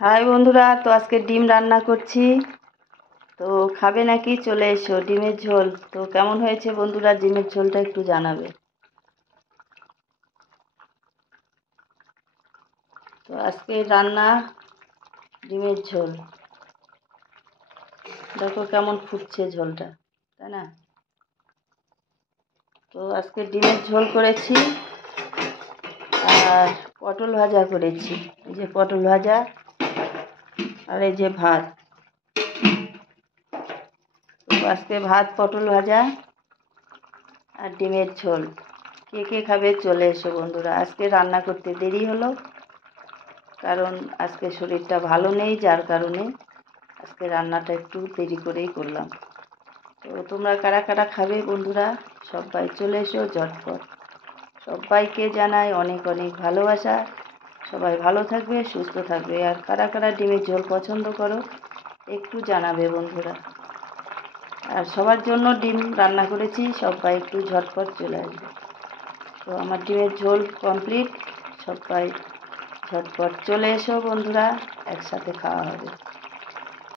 High বন্ধুরা, তো আজকে ডিম রান্না করছি। তো খাবে নাকি? চলে এসো। ডিমের ঝোল তো কেমন হয়েছে বন্ধুরা? ডিমের ঝোলটা একটু জানাবে। তো আজকে রান্না ডিমের ঝোল। দেখো কেমন ফুটছে ঝোলটা, তাই না? তো আজকে ডিমের ঝোল করেছি আর পটল ভাজা করেছি। এই যে পটল ভাজা আর এই যে ভাত। তো আজকে ভাত, পটল ভাজা আর ডিমের ঝোল। কে কে খাবে চলে এসো বন্ধুরা। আজকে রান্না করতে দেরি হলো, কারণ আজকে শরীরটা ভালো নেই, যার কারণে আজকে রান্নাটা একটু দেরি করেই করলাম। তো তোমরা কারা কারা খাবে বন্ধুরা? সবাই চলে এসো ঝটপট। সবাইকে জানাই অনেক অনেক ভালোবাসা। সবাই ভালো থাকবে, সুস্থ থাকবে। আর কারা কারা ডিমের ঝোল পছন্দ করো একটু জানাবে বন্ধুরা। আর সবার জন্য ডিম রান্না করেছি, সবাই একটু ঝটপট চলে আসবে। তো আমার ডিমের ঝোল কমপ্লিট। সবাই ঝটপট চলে এসো বন্ধুরা, একসাথে খাওয়া হবে।